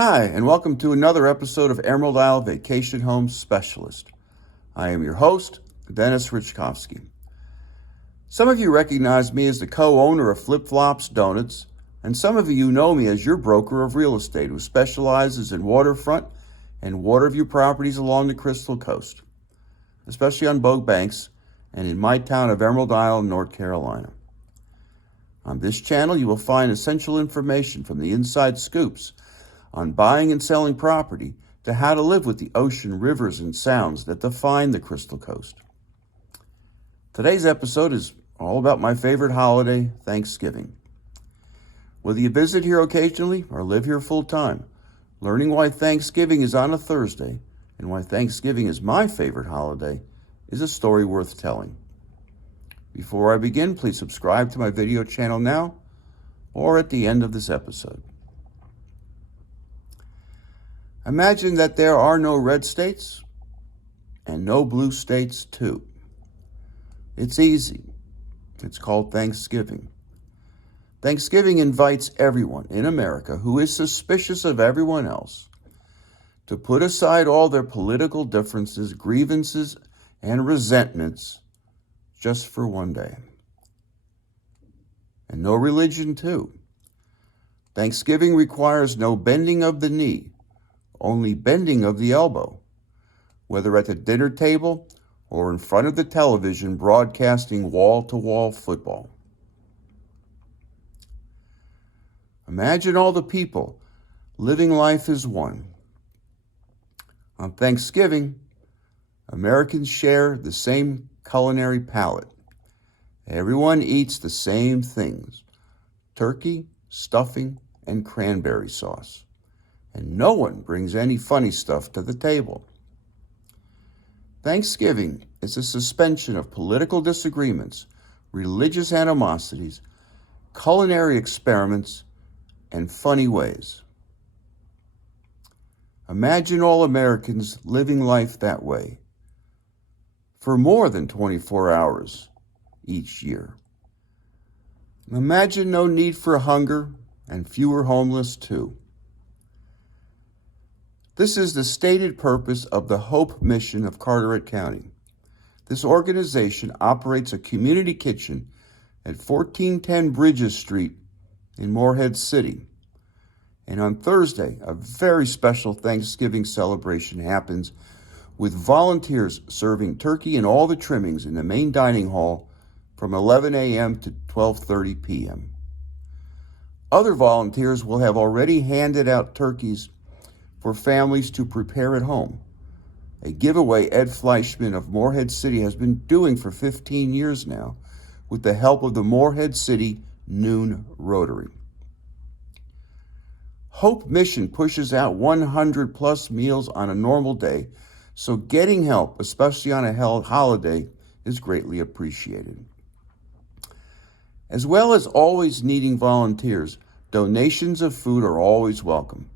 Hi, and welcome to another episode of Emerald Isle Vacation Home Specialist. I am your host, Dennis Richkovsky. Some of you recognize me as the co-owner of Flip Flops Donuts, and some of you know me as your broker of real estate who specializes in waterfront and water view properties along the Crystal Coast, especially on Bogue Banks and in my town of Emerald Isle, North Carolina. On this channel, you will find essential information from the inside scoops on buying and selling property to how to live with the ocean, rivers, and sounds that define the Crystal Coast. Today's episode is all about my favorite holiday, Thanksgiving. Whether you visit here occasionally or live here full time, learning why Thanksgiving is on a Thursday and why Thanksgiving is my favorite holiday is a story worth telling. Before I begin, please subscribe to my video channel now or at the end of this episode. Imagine that there are no red states and no blue states too. It's easy. It's called Thanksgiving. Thanksgiving invites everyone in America who is suspicious of everyone else to put aside all their political differences, grievances, and resentments just for one day. And no religion too. Thanksgiving requires no bending of the knee, only bending of the elbow, whether at the dinner table or in front of the television broadcasting wall-to-wall football. Imagine all the people living life as one. On Thanksgiving, Americans share the same culinary palate. Everyone eats the same things: turkey, stuffing, and cranberry sauce. And no one brings any funny stuff to the table. Thanksgiving is a suspension of political disagreements, religious animosities, culinary experiments, and funny ways. Imagine all Americans living life that way for more than 24 hours each year. Imagine no need for hunger and fewer homeless too. This is the stated purpose of the Hope Mission of Carteret County. This organization operates a community kitchen at 1410 Bridges Street in Morehead City. And on Thursday, a very special Thanksgiving celebration happens with volunteers serving turkey and all the trimmings in the main dining hall from 11 a.m. to 12:30 p.m. Other volunteers will have already handed out turkeys for families to prepare at home, a giveaway Ed Fleischman of Morehead City has been doing for 15 years now with the help of the Morehead City Noon Rotary. Hope Mission pushes out 100 plus meals on a normal day, so getting help, especially on a holiday, is greatly appreciated. As well as always needing volunteers, donations of food are always welcome.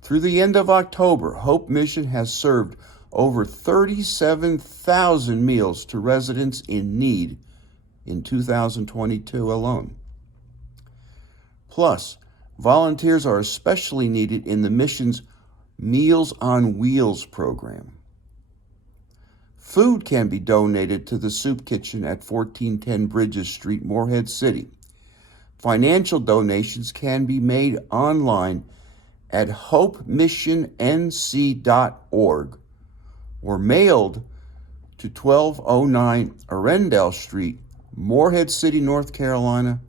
Through the end of October, Hope Mission has served over 37,000 meals to residents in need in 2022 alone. Plus, volunteers are especially needed in the mission's Meals on Wheels program. Food can be donated to the Soup Kitchen at 1410 Bridges Street, Morehead City. Financial donations can be made online at hopemissionnc.org or mailed to 1209 Arendelle Street, Morehead City, North Carolina,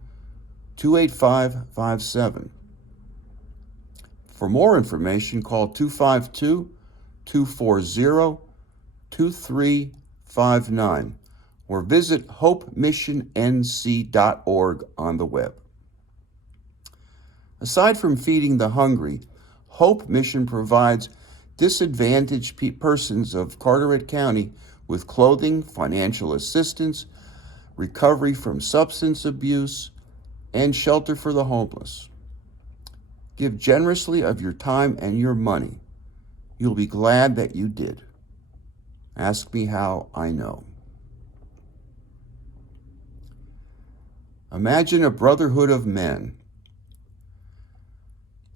28557. For more information, call 252-240-2359 or visit hopemissionnc.org on the web. Aside from feeding the hungry, Hope Mission provides disadvantaged persons of Carteret County with clothing, financial assistance, recovery from substance abuse, and shelter for the homeless. Give generously of your time and your money. You'll be glad that you did. Ask me how I know. Imagine a brotherhood of men.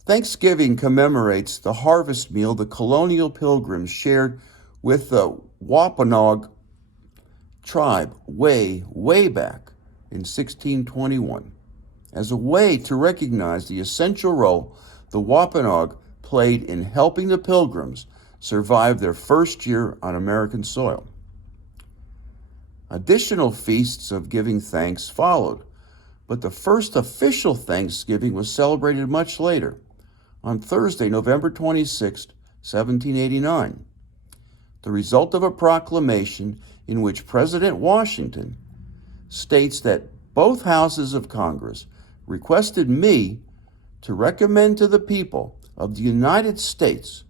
Thanksgiving commemorates the harvest meal the colonial pilgrims shared with the Wampanoag tribe way back in 1621, as a way to recognize the essential role the Wampanoag played in helping the pilgrims survive their first year on American soil. Additional feasts of giving thanks followed, but the first official Thanksgiving was celebrated much later, on Thursday, November 26, 1789, the result of a proclamation in which President Washington states that both houses of Congress requested me to recommend to the people of the United States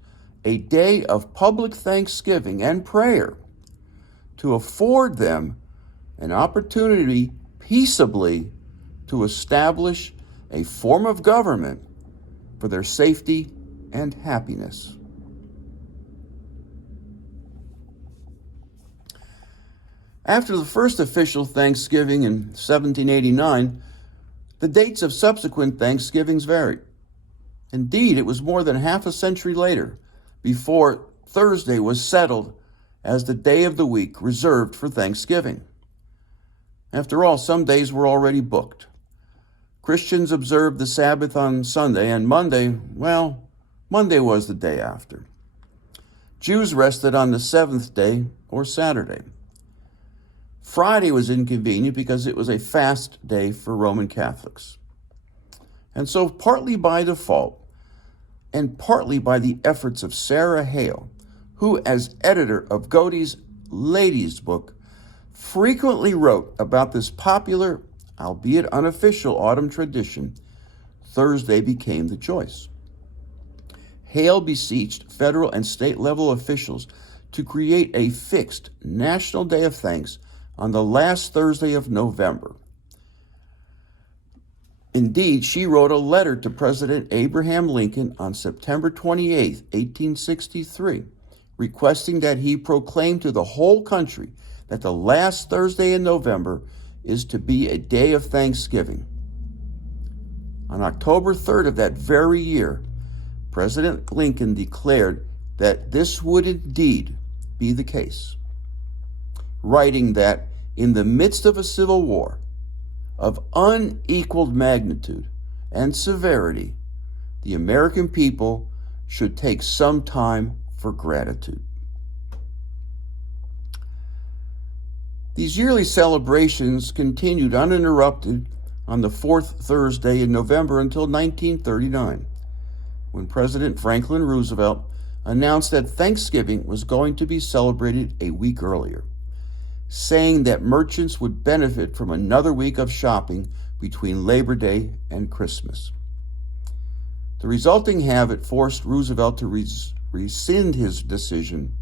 a day of public thanksgiving and prayer to afford them an opportunity peaceably to establish a form of government for their safety and happiness. After the first official Thanksgiving in 1789, the dates of subsequent Thanksgivings varied. Indeed, it was more than half a century later before Thursday was settled as the day of the week reserved for Thanksgiving. After all, some days were already booked. Christians observed the Sabbath on Sunday, and Monday was the day after. Jews rested on the seventh day or Saturday. Friday was inconvenient because it was a fast day for Roman Catholics. And so, partly by default, and partly by the efforts of Sarah Hale, who, as editor of Godey's Ladies' Book, frequently wrote about this popular, albeit unofficial, autumn tradition, Thursday became the choice. Hale beseeched federal and state level officials to create a fixed National Day of Thanks on the last Thursday of November. Indeed, she wrote a letter to President Abraham Lincoln on September 28, 1863, requesting that he proclaim to the whole country that the last Thursday in November is to be a day of thanksgiving. On October 3rd of that very year, President Lincoln declared that this would indeed be the case, writing that in the midst of a civil war of unequaled magnitude and severity, the American people should take some time for gratitude. These yearly celebrations continued uninterrupted on the fourth Thursday in November until 1939, when President Franklin Roosevelt announced that Thanksgiving was going to be celebrated a week earlier, saying that merchants would benefit from another week of shopping between Labor Day and Christmas. The resulting habit forced Roosevelt to rescind his decision,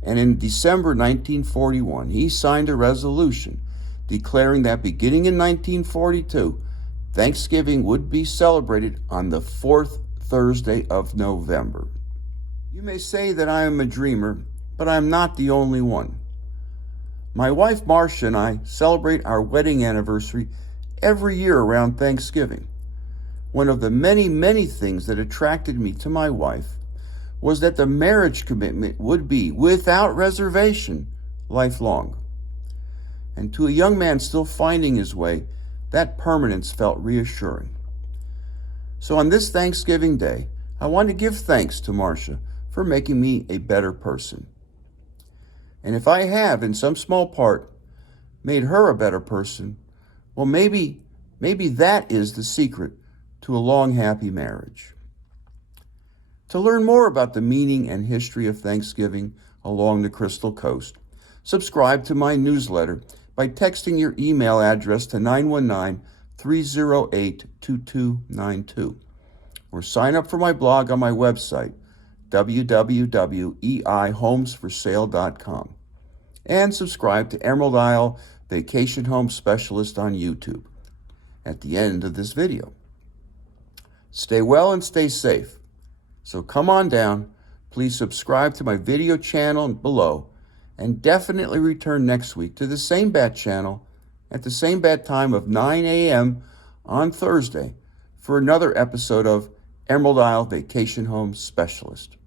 and in December 1941, he signed a resolution declaring that beginning in 1942, Thanksgiving would be celebrated on the fourth Thursday of November. You may say that I am a dreamer, but I am not the only one. My wife Marcia and I celebrate our wedding anniversary every year around Thanksgiving. One of the many things that attracted me to my wife was that the marriage commitment would be, without reservation, lifelong. And to a young man still finding his way, that permanence felt reassuring. So on this Thanksgiving Day, I want to give thanks to Marcia for making me a better person. And if I have, in some small part, made her a better person, well, maybe that is the secret to a long, happy marriage. To learn more about the meaning and history of Thanksgiving along the Crystal Coast, subscribe to my newsletter by texting your email address to 919-308-2292, or sign up for my blog on my website, www.eihomesforsale.com, and subscribe to Emerald Isle Vacation Home Specialist on YouTube at the end of this video. Stay well and stay safe. So come on down, please subscribe to my video channel below, and definitely return next week to the same bat channel at the same bat time of 9 a.m. on Thursday for another episode of Emerald Isle Vacation Home Specialist.